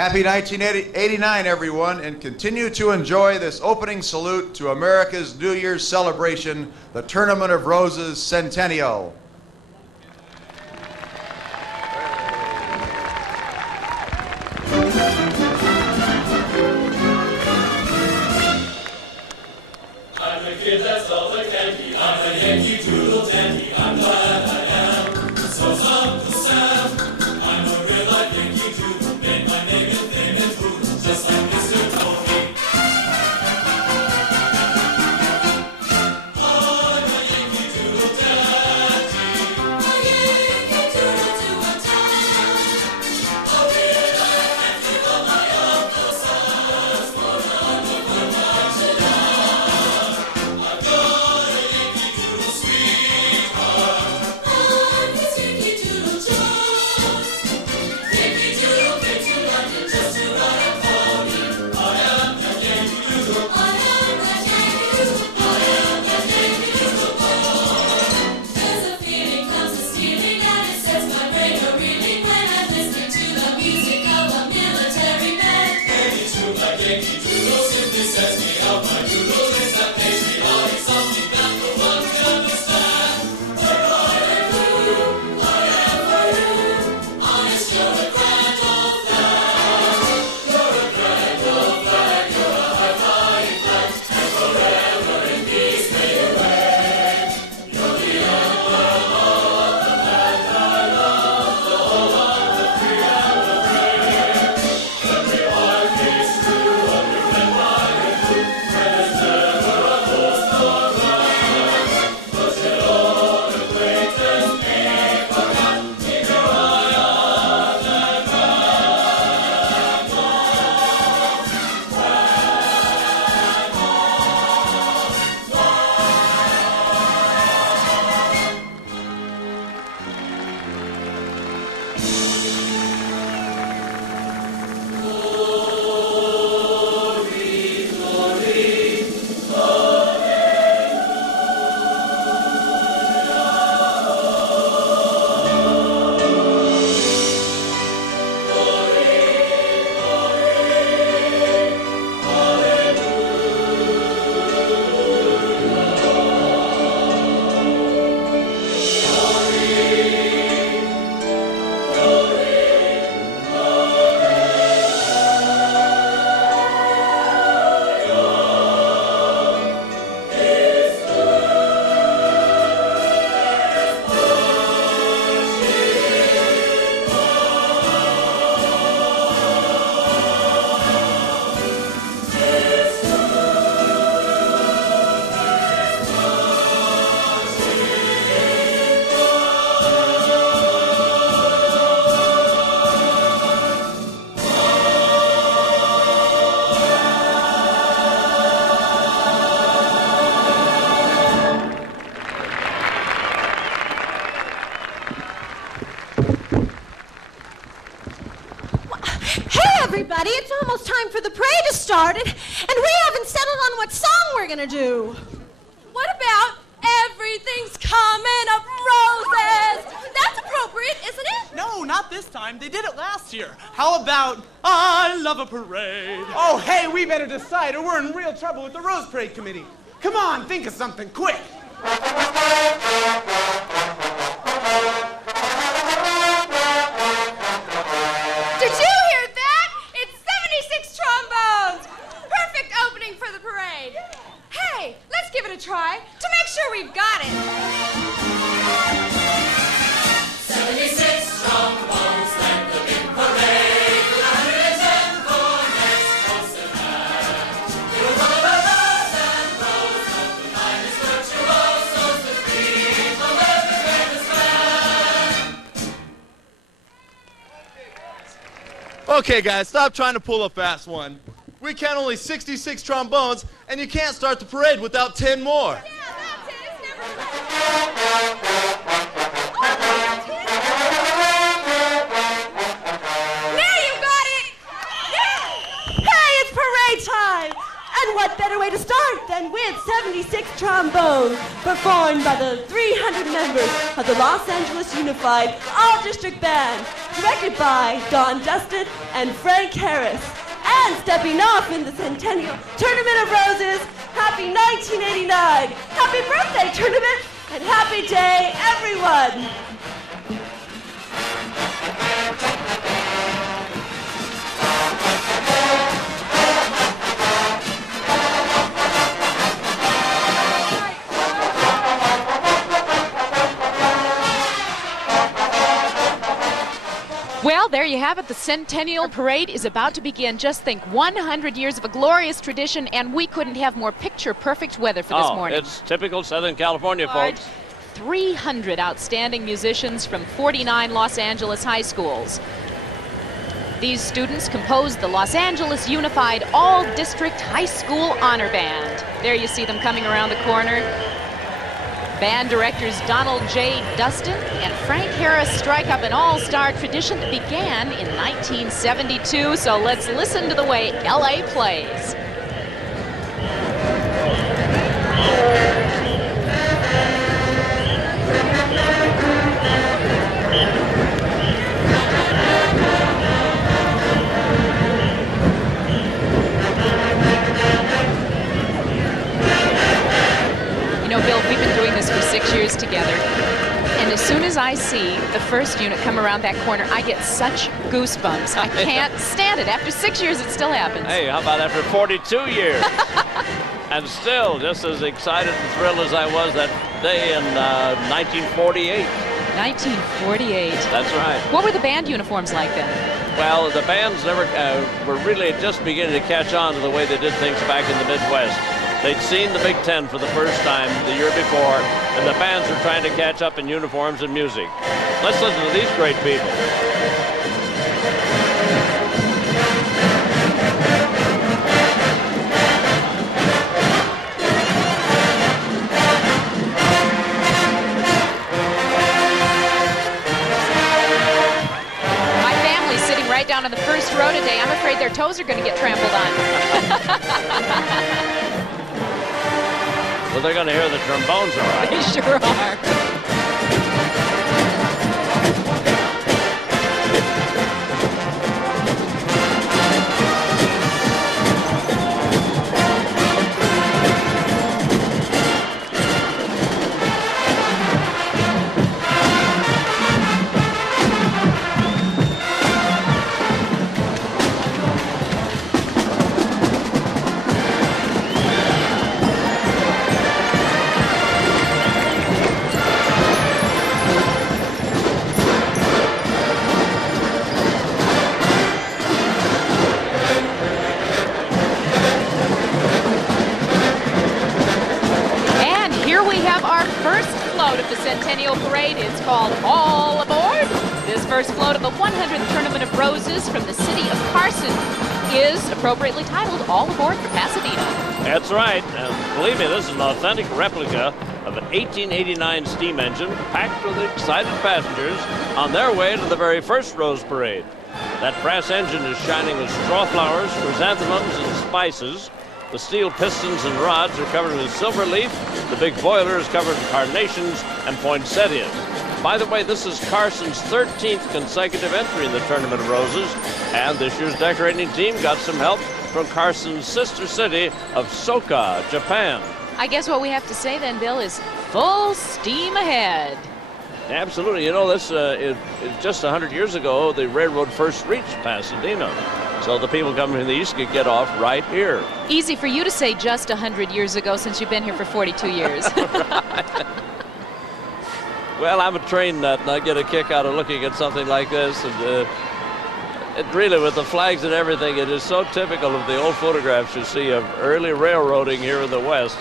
Happy 1989, everyone, and continue to enjoy this opening salute to America's New Year's celebration, the Tournament of Roses Centennial. I'm a kid that's all the candy. I'm a Yankee Doodle dandy. I'm glad I am. So's Uncle Sam. I'm a real life Yankee Doodle. Made my name in thing and food, just like Mr. Tony. I'm a Yankee Doodle dandy. A Yankee Doodle to a time. A real life Yankee Doodle, my Uncle Sam's for the wonderful National. I've got a Yankee Doodle sweetheart. I'm his Yankee Doodle Jones. Yankee Doodle came to London just to ride a pony. I am the Yankee Doodle. I am the Yankee Doodle. I am the Yankee Doodle boy. There's a feeling comes a stealing and it sets my brain a reeling when I'm listening to the music of a military band. Any tune like Yankee Doodle simply sets me out. My doodle is that patriotic something that no one can understand. Like I am blue, I am for you. Honest, you're a grand old flag. You're a grand old flag. You're a high-flying flag. And forever in peace may you reign. You're the emperor of the land I love. The whole of the free and the brave. Every heart beats true, underfed by a crew. Where there's never a host nor land. Push it all, acquaintance, ain't forgot. Keep your eye on that grand Hey, everybody, it's almost time for the parade to start, and we haven't settled on what song we're gonna do. What about Everything's Coming Up Roses? That's appropriate, isn't it? No, not this time. They did it last year. How about I Love a Parade? Oh, hey, we better decide or we're in real trouble with the Rose Parade Committee. Come on, think of something, quick. Did you hear that? It's 76 trombones. Perfect opening for the parade. Hey, let's give it a try to make sure we've got it. 76 trombones led the big parade. 110 cornets close at hand. It was all the rows and rows of the finest virtuosos that people everywhere to stand. Okay, guys, stop trying to pull a fast one. We count only 66 trombones, and you can't start the parade without 10 more. Yeah, that's it. It's never Now you've got it. Hey, it's parade time! And what better way to start than with 76 trombones, performed by the 300 members of the Los Angeles Unified All-District Band. directed by Don Dustin and Frank Harris. And stepping off in the Centennial Tournament of Roses, happy 1989! Happy birthday, tournament, and happy day, everyone! Well, there you have it. The Centennial Parade is about to begin. Just think, 100 years of a glorious tradition, and we couldn't have more picture-perfect weather for this morning. It's typical Southern California, folks. 300 outstanding musicians from 49 Los Angeles high schools. These students composed the Los Angeles Unified All-District High School Honor Band. There you see them coming around the corner. Band directors Donald J. Dustin and Frank Harris strike up an all-star tradition that began in 1972. So let's listen to the way LA plays. You know, Bill, we've been doing this for 6 years together, and as soon as I see the first unit come around that corner, I get such goosebumps. I can't stand it. After 6 years, it still happens. Hey, how about after 42 years? And still just as excited and thrilled as I was that day in 1948. 1948. That's right. What were the band uniforms like then? Well, the bands never were really just beginning to catch on to the way they did things back in the Midwest. They'd seen the Big Ten for the first time the year before, and the bands were trying to catch up in uniforms and music. Let's listen to these great people. My family's sitting right down on the first row today. I'm afraid their toes are going to get trampled on. Well, they're going to hear the trombones all right. They sure are. Of the Centennial Parade is called All Aboard. This first float of the 100th Tournament of Roses from the city of Carson is appropriately titled All Aboard for Pasadena. That's right. And believe me, this is an authentic replica of an 1889 steam engine packed with excited passengers on their way to the very first Rose Parade. That brass engine is shining with straw flowers, chrysanthemums, and spices. The steel pistons and rods are covered with silver leaf. The big boiler is covered in carnations and poinsettias. By the way, this is Carson's 13th consecutive entry in the Tournament of Roses, and this year's decorating team got some help from Carson's sister city of Soka, Japan. I guess what we have to say then, Bill, is full steam ahead. Absolutely. You know, this just 100 years ago, the railroad first reached Pasadena. So the people coming from the east could get off right here. Easy for you to say just 100 years ago since you've been here for 42 years. Well, I'm a train nut, and I get a kick out of looking at something like this. And it really, with the flags and everything, it is so typical of the old photographs you see of early railroading here in the West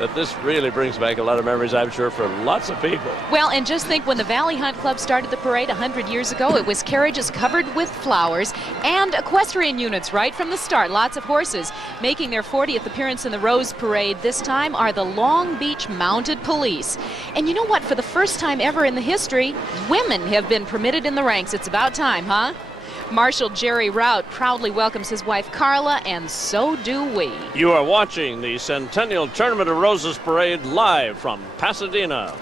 that this really brings back a lot of memories, I'm sure, for lots of people. Well, and just think, when the Valley Hunt Club started the parade 100 years ago, it was carriages covered with flowers and equestrian units right from the start. Lots of horses. Making their 40th appearance in the Rose Parade this time are the Long Beach Mounted Police. And you know what? For the first time ever in the history, women have been permitted in the ranks. It's about time, huh? Marshal Jerry Rout proudly welcomes his wife Carla, and so do we. You are watching the Centennial Tournament of Roses Parade live from Pasadena.